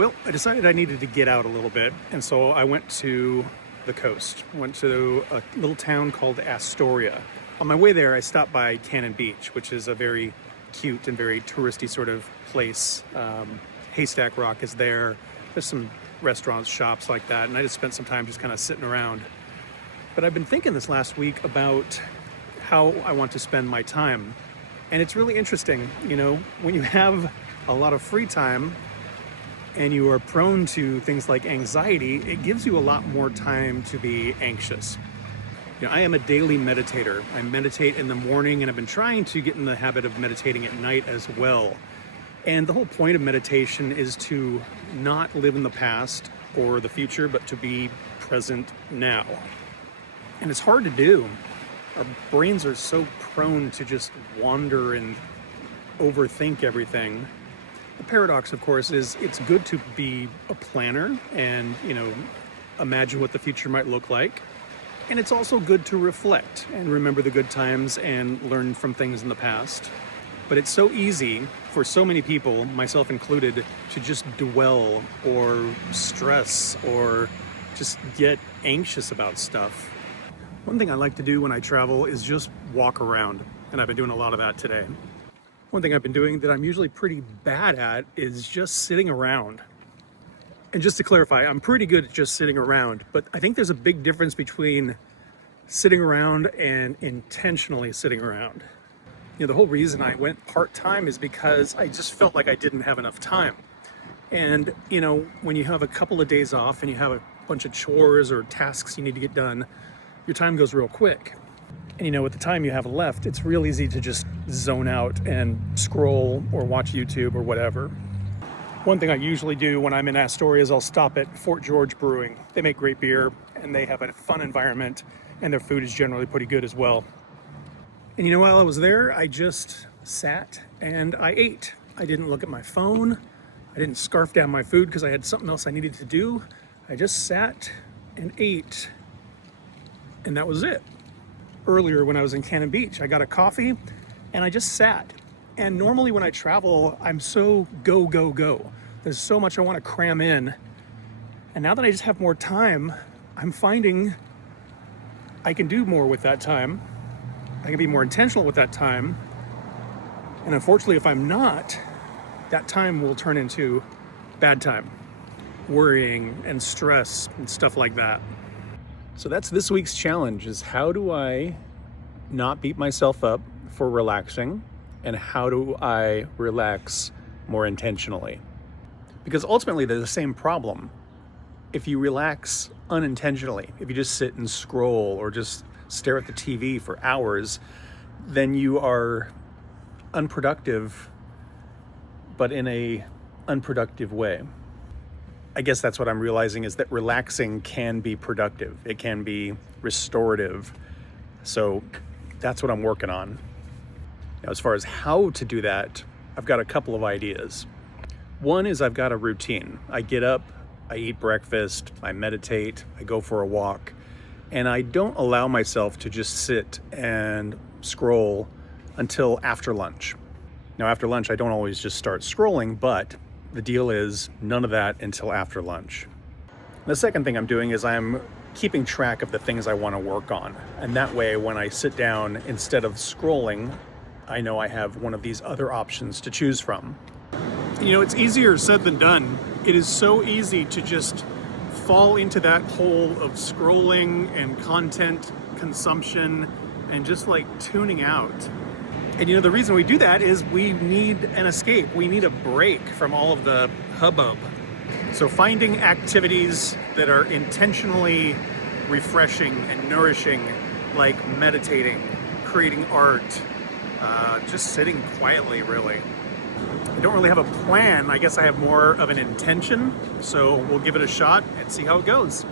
Well, I decided I needed to get out a little bit, and so I went to the coast. Went to a little town called Astoria. On my way there, I stopped by Cannon Beach, which is a very cute and very touristy sort of place. Haystack Rock is there. There's some restaurants, shops like that, and I just spent some time just kind of sitting around. But I've been thinking this last week about how I want to spend my time. And it's really interesting, when you have a lot of free time and you are prone to things like anxiety, it gives you a lot more time to be anxious. I am a daily meditator. I meditate in the morning, and I've been trying to get in the habit of meditating at night as well. And the whole point of meditation is to not live in the past or the future, but to be present now. And it's hard to do. Our brains are so prone to just wander and overthink everything. The paradox, of course, is it's good to be a planner and, imagine what the future might look like. And it's also good to reflect and remember the good times and learn from things in the past. But it's so easy for so many people, myself included, to just dwell or stress or just get anxious about stuff. One thing I like to do when I travel is just walk around, and I've been doing a lot of that today. One thing I've been doing that I'm usually pretty bad at is just sitting around. And just to clarify, I'm pretty good at just sitting around, but I think there's a big difference between sitting around and intentionally sitting around. The whole reason I went part-time is because I just felt like I didn't have enough time. And, when you have a couple of days off and you have a bunch of chores or tasks you need to get done, your time goes real quick. And with the time you have left, it's real easy to just zone out and scroll or watch YouTube or whatever. One thing I usually do when I'm in Astoria is I'll stop at Fort George Brewing. They make great beer and they have a fun environment, and their food is generally pretty good as well. And while I was there, I just sat and I ate. I didn't look at my phone. I didn't scarf down my food because I had something else I needed to do. I just sat and ate. And that was it. Earlier when I was in Cannon Beach, I got a coffee and I just sat. And normally when I travel, I'm so go, go, go. There's so much I want to cram in. And now that I just have more time, I'm finding I can do more with that time. I can be more intentional with that time. And unfortunately, if I'm not, that time will turn into bad time, worrying and stress and stuff like that. So that's this week's challenge, is how do I not beat myself up for relaxing, and how do I relax more intentionally? Because ultimately they're the same problem. If you relax unintentionally, if you just sit and scroll or just stare at the TV for hours, then you are unproductive, but in a unproductive way. I guess that's what I'm realizing, is that relaxing can be productive. It can be restorative. So that's what I'm working on. Now, as far as how to do that, I've got a couple of ideas. One is I've got a routine. I get up, I eat breakfast, I meditate, I go for a walk, and I don't allow myself to just sit and scroll until after lunch. Now, after lunch, I don't always just start scrolling, but the deal is none of that until after lunch. The second thing I'm doing is I'm keeping track of the things I want to work on. And that way, when I sit down, instead of scrolling, I know I have one of these other options to choose from. It's easier said than done. It is so easy to just fall into that hole of scrolling and content consumption and just like tuning out. And the reason we do that is we need an escape. We need a break from all of the hubbub. So finding activities that are intentionally refreshing and nourishing, like meditating, creating art, just sitting quietly, really. I don't really have a plan. I guess I have more of an intention. So we'll give it a shot and see how it goes.